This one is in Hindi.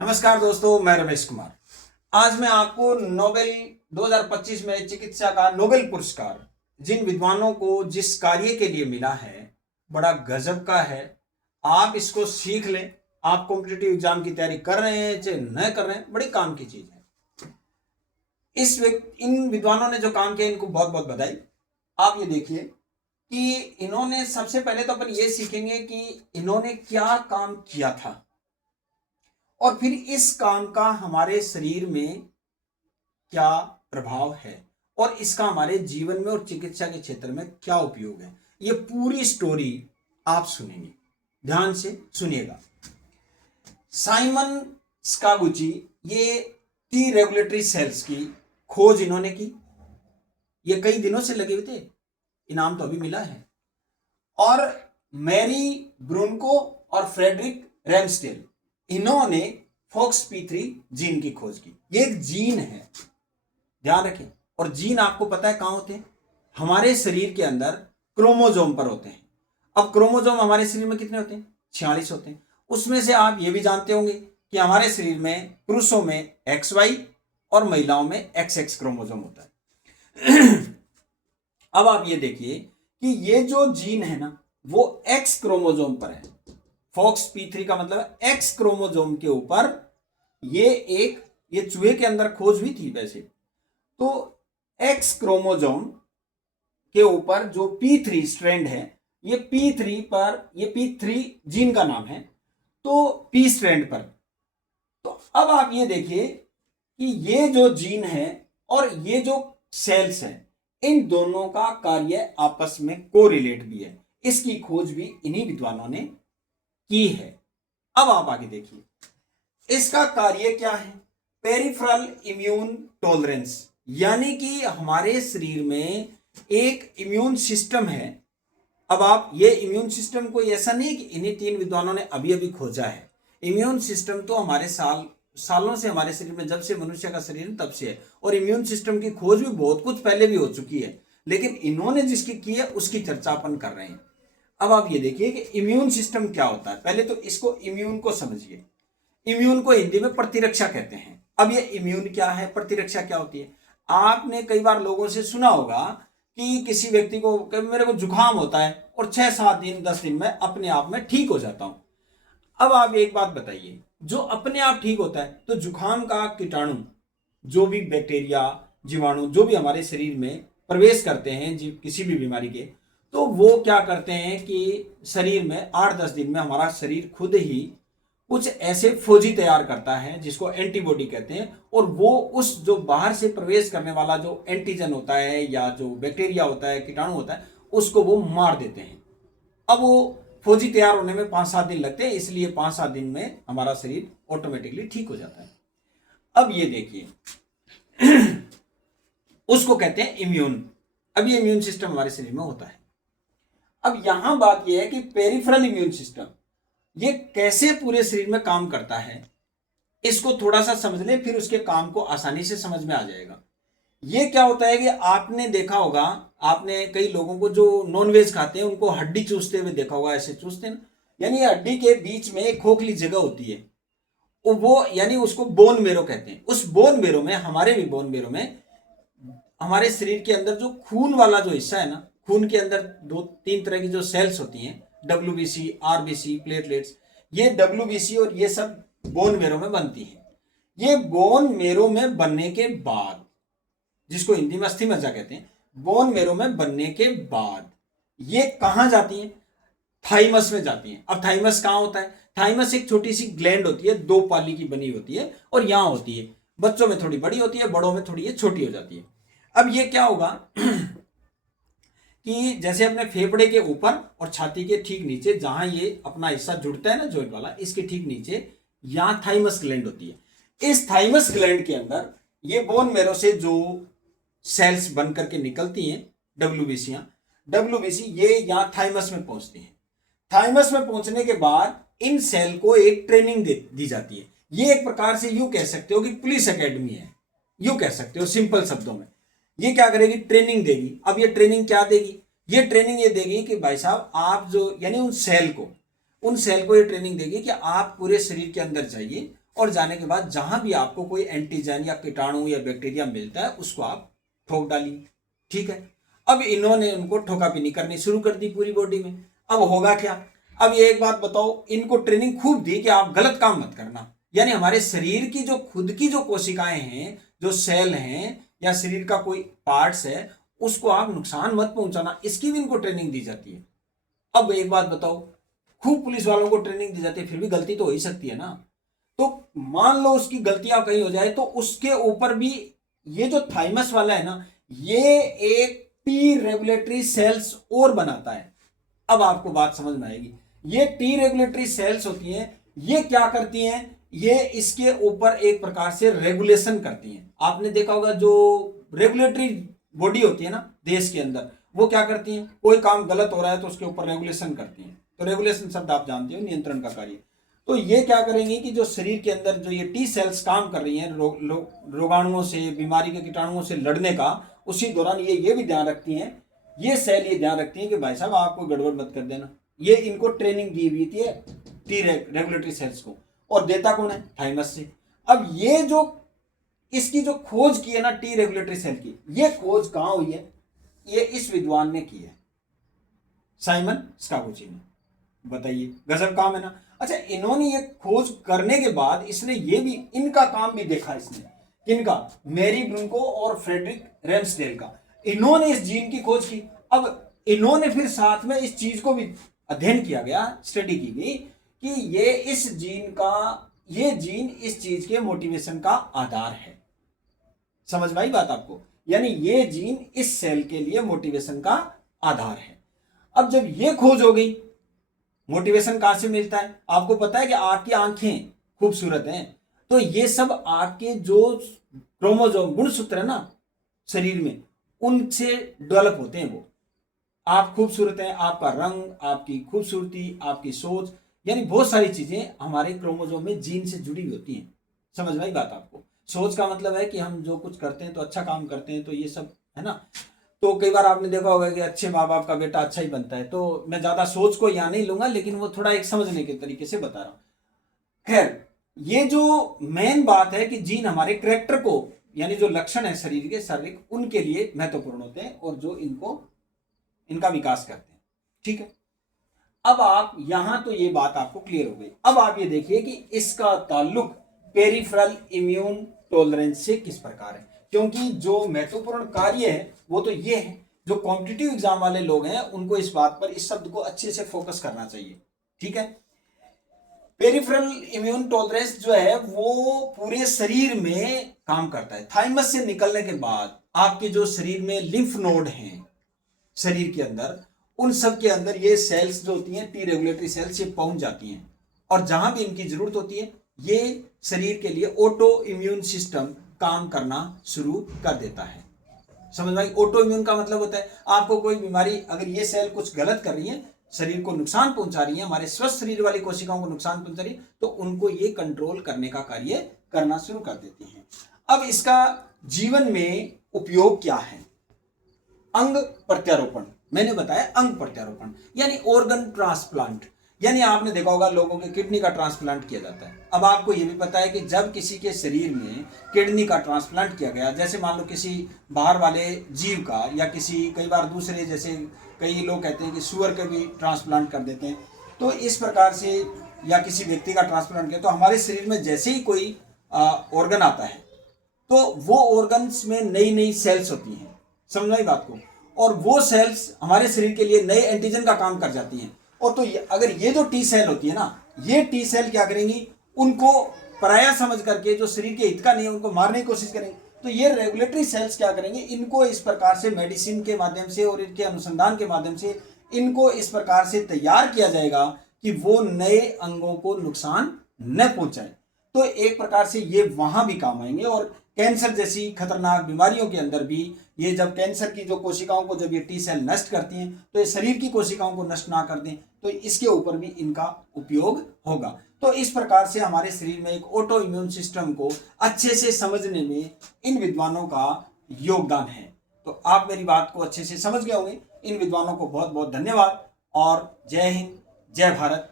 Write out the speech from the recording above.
नमस्कार दोस्तों, मैं रमेश कुमार। आज मैं आपको नोबेल 2025 में चिकित्सा का नोबेल पुरस्कार जिन विद्वानों को जिस कार्य के लिए मिला है, बड़ा गजब का है। आप इसको सीख लें। आप कॉम्पिटिटिव एग्जाम की तैयारी कर रहे हैं चाहे न कर रहे हैं, बड़ी काम की चीज है। इन विद्वानों ने जो काम किया, इनको बहुत बहुत बधाई। आप ये देखिए कि इन्होंने सबसे पहले तो अपन ये सीखेंगे कि इन्होंने क्या काम किया था और फिर इस काम का हमारे शरीर में क्या प्रभाव है और इसका हमारे जीवन में और चिकित्सा के क्षेत्र में क्या उपयोग है। ये पूरी स्टोरी आप सुनेंगे, ध्यान से सुनिएगा। साइमन स्कागुची, ये टी रेगुलेटरी सेल्स की खोज इन्होंने की। ये कई दिनों से लगे हुए थे, इनाम तो अभी मिला है। और मैरी ब्रूनको और फ्रेडरिक रैमस्डेल, इन्होंने FOXP3 जीन की खोज की। ये एक जीन है, ध्यान रखें। और जीन आपको पता है कहां होते हैं? हमारे शरीर के अंदर क्रोमोजोम पर होते हैं। अब क्रोमोजोम हमारे शरीर में कितने होते हैं? 46 होते हैं। उसमें से आप ये भी जानते होंगे कि हमारे शरीर में पुरुषों में XY और महिलाओं में XX क्रोमोजोम होता है। अब आप ये देखिए कि ये जो जीन है ना, वो X क्रोमोजोम पर है। FOXP3 का मतलब X क्रोमोजोम के ऊपर। ये चूहे के अंदर खोज हुई थी वैसे तो। X क्रोमोजोम के ऊपर जो P3 स्ट्रैंड है, ये P3 जीन का नाम है, तो P स्ट्रैंड पर। तो अब आप ये देखिए कि ये जो जीन है और ये जो सेल्स है, इन दोनों का कार्य आपस में कोरिलेट भी है। इसकी खोज भी इन्हीं विद्वानों ने की है। अब आप आगे देखिए इसका कार्य क्या है। पेरिफेरल इम्यून टॉलरेंस, यानी कि हमारे शरीर में एक इम्यून सिस्टम है। अब आप ये इम्यून सिस्टम कोई ऐसा नहीं कि इन्हीं तीन विद्वानों ने अभी अभी खोजा है। इम्यून सिस्टम तो हमारे सालों से हमारे शरीर में, जब से मनुष्य का शरीर है तब से है। और इम्यून सिस्टम की खोज भी बहुत कुछ पहले भी हो चुकी है, लेकिन इन्होंने जिसकी की है उसकी चर्चा अपन कर रहे हैं। अब आप ये देखिए कि इम्यून सिस्टम क्या होता है। पहले तो इसको इम्यून को समझिए। इम्यून को हिंदी में प्रतिरक्षा कहते हैं। अब ये इम्यून क्या है, प्रतिरक्षा क्या होती है? आपने कई बार लोगों से सुना होगा कि किसी व्यक्ति को मेरे को जुकाम होता है और 6-7 दिन 10 दिन में अपने आप में ठीक हो जाता हूं। अब आप एक बात बताइए, जो अपने आप ठीक होता है, तो जुकाम का कीटाणु, जो भी बैक्टीरिया, जीवाणु, जो भी हमारे शरीर में प्रवेश करते हैं किसी भी बीमारी के, तो वो क्या करते हैं कि शरीर में 8-10 दिन में हमारा शरीर खुद ही कुछ ऐसे फौजी तैयार करता है जिसको एंटीबॉडी कहते हैं। और वो उस जो बाहर से प्रवेश करने वाला जो एंटीजन होता है या जो बैक्टीरिया होता है, कीटाणु होता है, उसको वो मार देते हैं। अब वो फौजी तैयार होने में 5-7 दिन लगते हैं, इसलिए 5-7 दिन में हमारा शरीर ऑटोमेटिकली ठीक हो जाता है। अब ये देखिए उसको कहते हैं इम्यून। अब ये इम्यून सिस्टम हमारे शरीर में होता है। अब यहां बात यह है कि पेरिफेरल इम्यून सिस्टम ये कैसे पूरे शरीर में काम करता है, इसको थोड़ा सा समझ लें, फिर उसके काम को आसानी से समझ में आ जाएगा। ये क्या होता है कि आपने देखा होगा, आपने कई लोगों को जो नॉनवेज खाते हैं उनको हड्डी चूसते हुए देखा होगा, ऐसे चूसते हैं ना। यानी हड्डी के बीच में एक खोखली जगह होती है, वो यानी उसको बोन मेरो कहते हैं। उस बोन मेरो में, हमारे भी बोन मेरो में, हमारे शरीर के अंदर जो खून वाला जो हिस्सा है ना, खून के अंदर 2-3 तरह की जो सेल्स होती हैं, WBC, RBC, प्लेटलेट्स, ये WBC और ये सब बोन मेरो में बनती है। ये बोन मेरो में बनने के बाद, जिसको हिंदी में अस्थि मज्जा कहते हैं, बोन मेरो में बनने के बाद ये कहां जाती है? थाइमस में जाती है। अब थाइमस कहां होता है? थाइमस एक छोटी सी ग्लैंड होती है, 2 पाली की बनी होती है और यहां होती है। बच्चों में थोड़ी बड़ी होती है, बड़ों में थोड़ी ये छोटी हो जाती है। अब ये क्या होगा कि जैसे अपने फेफड़े के ऊपर और छाती के ठीक नीचे, जहां ये अपना हिस्सा जुड़ता है ना जॉइंट वाला, इसके ठीक नीचे यहां थाइमस ग्लैंड होती है। इस थाइमस ग्लैंड के अंदर ये बोन मेरो से जो सेल्स बन करके निकलती हैं, WBC, ये यहां थाइमस में पहुंचती हैं। थाइमस में पहुंचने के बाद इन सेल को एक ट्रेनिंग दी जाती है। ये एक प्रकार से यूं कह सकते हो कि पुलिस एकेडमी है, यूं कह सकते हो सिंपल शब्दों में। ये क्या करेगी? ट्रेनिंग देगी। अब ये ट्रेनिंग क्या देगी? ये ट्रेनिंग ये देगी कि भाई साहब, आप जो, यानी उन सेल को ये ट्रेनिंग देगी कि आप पूरे शरीर के अंदर जाइए और जाने के बाद जहां भी आपको कोई एंटीजन या कीटाणु या बैक्टीरिया मिलता है उसको आप ठोक डालिए। ठीक है, अब इन्होंने उनको ठोकापीनी करनी शुरू कर दी पूरी बॉडी में। अब होगा क्या, अब ये एक बात बताओ, इनको ट्रेनिंग खूब दी कि आप गलत काम मत करना, यानी हमारे शरीर की जो खुद की जो कोशिकाएं हैं, जो सेल हैं या शरीर का कोई पार्ट्स है, उसको आप नुकसान मत पहुंचाना, इसकी भी इनको ट्रेनिंग दी जाती है। अब एक बात बताओ, खूब पुलिस वालों को ट्रेनिंग दी जाती है, फिर भी गलती तो हो ही सकती है ना। तो मान लो उसकी गलतियां कहीं हो जाए तो उसके ऊपर भी ये जो थाइमस वाला है ना, ये एक टी रेगुलेटरी सेल्स और बनाता है। अब आपको बात समझ में आएगी। ये टी रेगुलेटरी सेल्स होती हैं, ये क्या करती हैं, ये इसके ऊपर एक प्रकार से रेगुलेशन करती हैं। आपने देखा होगा जो रेगुलेटरी बॉडी होती है ना देश के अंदर, वो क्या करती हैं, कोई काम गलत हो रहा है तो उसके ऊपर रेगुलेशन करती हैं। तो रेगुलेशन शब्द आप जानते हो, नियंत्रण का कार्य। तो ये क्या करेंगे कि जो शरीर के अंदर जो ये टी सेल्स काम कर रही हैं रोगाणुओं से, बीमारी के कीटाणुओं से लड़ने का, उसी दौरान ये भी ध्यान रखती हैं, ये सेल ये ध्यान रखती हैं कि भाई साहब आप कोई गड़बड़ मत कर देना। ये इनको ट्रेनिंग दी हुई थी टी रेगुलेटरी सेल्स को, और देता कौन है, थाइमस से। अब ये जो इसकी जो खोज की है ना टी रेगुलेटरी सेल की, ये खोज कहां हुई है, ये इस विद्वान ने की है, साइमन स्कावुची ने। बताइए, गजब काम है ना। अच्छा, इन्होंने ये खोज करने के बाद इसने ये भी, इनका काम भी देखा इसने, किनका, मैरी ब्रूंको और फ्रेडरिक रेम्सडेल का। इन्होंने इस जीन की खोज की। अब इन्होंने फिर साथ में इस चीज को भी अध्ययन किया गया, स्टडी की गई कि ये इस जीन का, ये जीन इस चीज के मोटिवेशन का आधार है। समझ में आई बात आपको, यानी ये जीन इस सेल के लिए मोटिवेशन का आधार है। अब जब ये खोज हो गई, मोटिवेशन कहां से मिलता है, आपको पता है कि आपकी आंखें खूबसूरत हैं, तो ये सब आपके जो क्रोमोसोम गुणसूत्र है ना शरीर में, उनसे डेवलप होते हैं। वो आप खूबसूरत हैं, आपका रंग, आपकी खूबसूरती, आपकी सोच, यानी बहुत सारी चीजें हमारे क्रोमोसोम में जीन से जुड़ी हुई होती हैं। समझ में आई बात आपको। सोच का मतलब है कि हम जो कुछ करते हैं तो अच्छा काम करते हैं, तो ये सब है ना। तो कई बार आपने देखा होगा कि अच्छे माँ बाप का बेटा अच्छा ही बनता है। तो मैं ज्यादा सोच को यहाँ नहीं लूंगा, लेकिन वो थोड़ा एक समझने के तरीके से बता रहा हूं। खैर, ये जो मेन बात है कि जीन हमारे कैरेक्टर को, यानी जो लक्षण है शरीर के शारीरिक, उनके लिए महत्वपूर्ण होते हैं और जो इनका विकास करते हैं। ठीक है, अब आप यहां तो ये बात आपको क्लियर हो गई। अब आप ये देखिए कि इसका ताल्लुक पेरिफेरल इम्यून टॉलरेंस से किस प्रकार है, क्योंकि जो महत्वपूर्ण कार्य है वो तो ये है, जो कॉम्पिटिटिव एग्जाम वाले लोग हैं उनको इस बात पर, इस शब्द को अच्छे से फोकस करना चाहिए। ठीक है, पेरिफेरल इम्यून टॉलरेंस जो है वो पूरे शरीर में काम करता है। थाइमस से निकलने के बाद आपके जो शरीर में लिम्फ नोड हैं शरीर के अंदर, उन सब के अंदर ये सेल्स जो होती हैं टी रेगुलेटरी सेल्स, ये पहुंच जाती हैं, और जहां भी इनकी जरूरत होती है ये शरीर के लिए ऑटो इम्यून सिस्टम काम करना शुरू कर देता है। समझ में? ऑटो इम्यून का मतलब होता है आपको कोई बीमारी, अगर ये सेल कुछ गलत कर रही है, शरीर को नुकसान पहुंचा रही है, हमारे स्वस्थ शरीर वाली कोशिकाओं को नुकसान पहुंचा रही है, तो उनको ये कंट्रोल करने का कार्य करना शुरू कर देती हैं। अब इसका जीवन में उपयोग क्या है? अंग प्रत्यारोपण, मैंने बताया अंग प्रत्यारोपण यानी ऑर्गन ट्रांसप्लांट, यानी आपने देखा होगा लोगों के किडनी का ट्रांसप्लांट किया जाता है। अब आपको यह भी पता है कि जब किसी के शरीर में किडनी का ट्रांसप्लांट किया गया, जैसे मान लो किसी बाहर वाले जीव का, या किसी, कई बार दूसरे, जैसे कई लोग कहते हैं कि सुअर के भी ट्रांसप्लांट कर देते हैं, तो इस प्रकार से, या किसी व्यक्ति का ट्रांसप्लांट किया, तो हमारे शरीर में जैसे ही कोई ऑर्गन आता है तो वो ऑर्गन्स में नई नई सेल्स होती हैं। समझ आई बात को? और वो सेल्स हमारे शरीर के लिए नए एंटीजन का काम कर जाती हैं। और तो अगर ये जो टी सेल होती है ना, ये टी सेल क्या करेंगी, उनको पराया समझ करके, जो शरीर के हित का नहीं है, उनको मारने की कोशिश करेंगे। तो ये रेगुलेटरी सेल्स क्या करेंगे, इनको इस प्रकार से मेडिसिन के माध्यम से और इनके अनुसंधान के माध्यम से इनको इस प्रकार से तैयार किया जाएगा कि वो नए अंगों को नुकसान न पहुंचाए। तो एक प्रकार से ये वहां भी काम आएंगे। और कैंसर जैसी खतरनाक बीमारियों के अंदर भी ये, जब कैंसर की जो कोशिकाओं को जब ये टी सेल नष्ट करती हैं, तो ये शरीर की कोशिकाओं को नष्ट ना कर दें, तो इसके ऊपर भी इनका उपयोग होगा। तो इस प्रकार से हमारे शरीर में एक ऑटो इम्यून सिस्टम को अच्छे से समझने में इन विद्वानों का योगदान है। तो आप मेरी बात को अच्छे से समझ गए होंगे। इन विद्वानों को बहुत बहुत धन्यवाद, और जय हिंद, जय भारत,